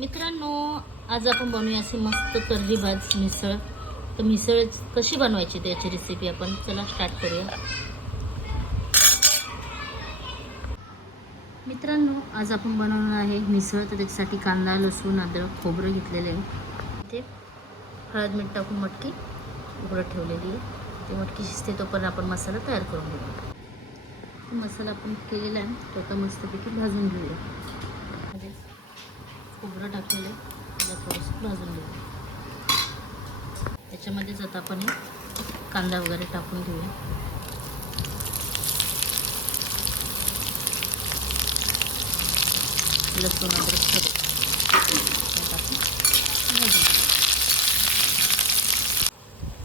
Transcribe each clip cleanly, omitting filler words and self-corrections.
मित्रांनो, आज आपण बनवूया अशी मस्त तर्रीबाज मिसळ. तर मिसळ कशी बनवायची त्याची रेसिपी आपण चला स्टार्ट करूया. मित्रांनो, आज आपण बनवणार आहे मिसळ. तर त्याच्यासाठी कांदा, लसूण, अद्रक, खोबरं घेतलेले आहे. इथे हळद मीठ टाकून मटकी उघडत ठेवलेली आहे. ते मटकी शिजते तोपर्यंत आपण मसाला तयार करून घेऊया. मसाला आपण केलेला आहे तो आता मस्तपैकी भाजून घेऊया. खोबरं टाकलेलं आहे त्याला थोडंसं भाजून घेऊया. त्याच्यामध्येच आता आपण कांदा वगैरे टाकून घेऊया. लसूण अद्रक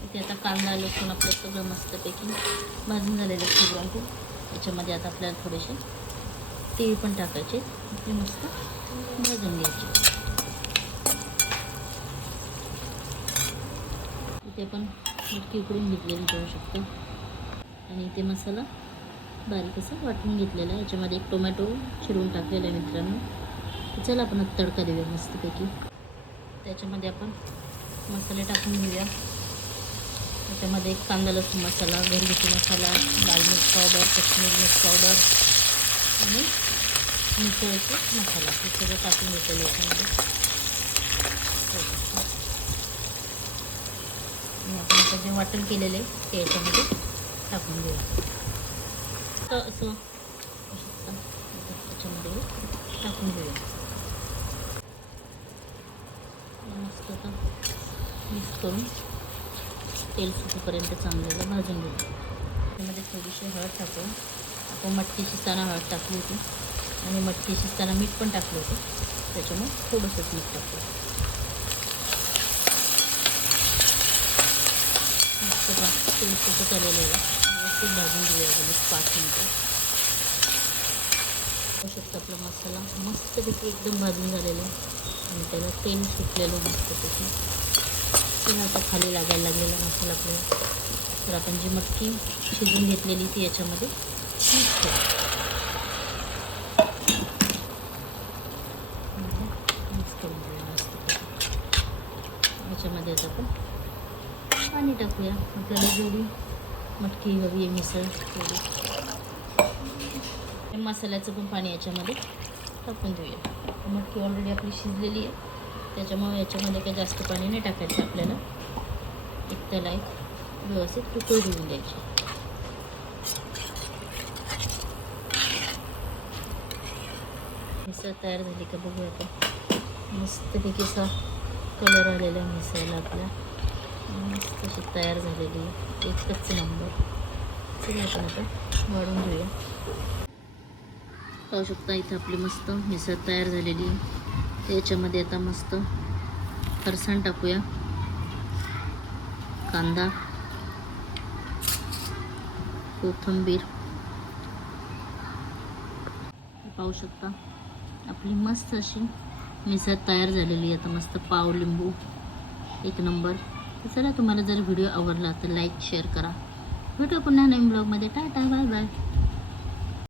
इथे आता कांदा लसूण आपलं सगळं मस्तपैकी भाजून झालेलं खोबरं. त्याच्यामध्ये आता आपल्याला थोडेसे तेल पण टाकायचे. ते मस्त भाजून घ्यायचे. इथे आपण मटकी उकडून घेतलेली पाहू शकतो. आणि इथे मसाला बारीक असं वाटून घेतलेला आहे. याच्यामध्ये एक टोमॅटो चिरून टाकलेला आहे मित्रांनो. चला आपण तडका देऊया मस्तपैकी. त्याच्यामध्ये आपण मसाले टाकून घेऊया. त्याच्यामध्ये एक कांदा लसूण मसाला, घरगुती मसाला, लाल मिर्च पावडर, कश्मीरी मिर्च पावडर आणि मिसळचा मसाला हे सगळं टाकून घेतलेलं याच्यामध्ये. आणि आपण आता जे वाटण केलेलं आहे ते याच्यामध्ये टाकून घेऊया. तर असं त्याच्यामध्ये टाकून घेऊया. मस्त आता मिक्स करून तेल सुटेपर्यंत चांगलं भाजून घेऊया. त्यामध्ये थोडीशी हळद टाकू. आपण मटकी शिजताना हळद टाकली होती आणि मटकी शिजताना मीठ पण टाकलं होतं. त्याच्यामुळे थोडंसंच मीठ टाकू. मस्त तेल सुटत आलेलं आहे. व्यवस्थित भाजून घेऊया. 5 मिनटं. पाहू शकतो आपला मसाला मस्तपैकी एकदम भाजून झालेला आहे आणि त्याला तेल सुटलेलं मस्तपैकी. तेल आता खाली लागायला लागलेला मसाला आपल्याला. तर आपण जी मटकी शिजून घेतलेली ती याच्यामध्ये मिक्स करू. मिक्स करून घेऊया मस्तपैकी. याच्यामध्ये आता आपण पाणी टाकूया. आपल्याला जेवढी मटकी हवी आहे मिसळ तेवढी. मसाल्याचं पण पाणी याच्यामध्ये टाकून देऊया. मटकी ऑलरेडी आपली शिजलेली आहे त्याच्यामुळे याच्यामध्ये काही जास्त पाणी नाही टाकायचं आपल्याला. त्याला एक व्यवस्थित उकळी देऊन द्यायची. मिसळ तयार झाली का बघूया आपण. मस्तपैकी असा कलर आलेला मिसळला आपला. मस्त अशी तयार झालेली एकच नंबर. चला आपण आता वाढून घेऊया. पाहू शकता इथं आपली मस्त मिसळ तयार झालेली. त्याच्यामध्ये आता मस्त फरसाण टाकूया. कांदा, कोथिंबीर. पाहू शकता आपली मस्त अशी मिसळ तयार झालेली आहे. आता मस्त पाव लिंबू एक नंबर. चला तुम्हाला जर व्हिडिओ आवडला तर लाईक शेअर करा. भेटू पुन्हा नवीन ब्लॉगमध्ये. Tata bye bye.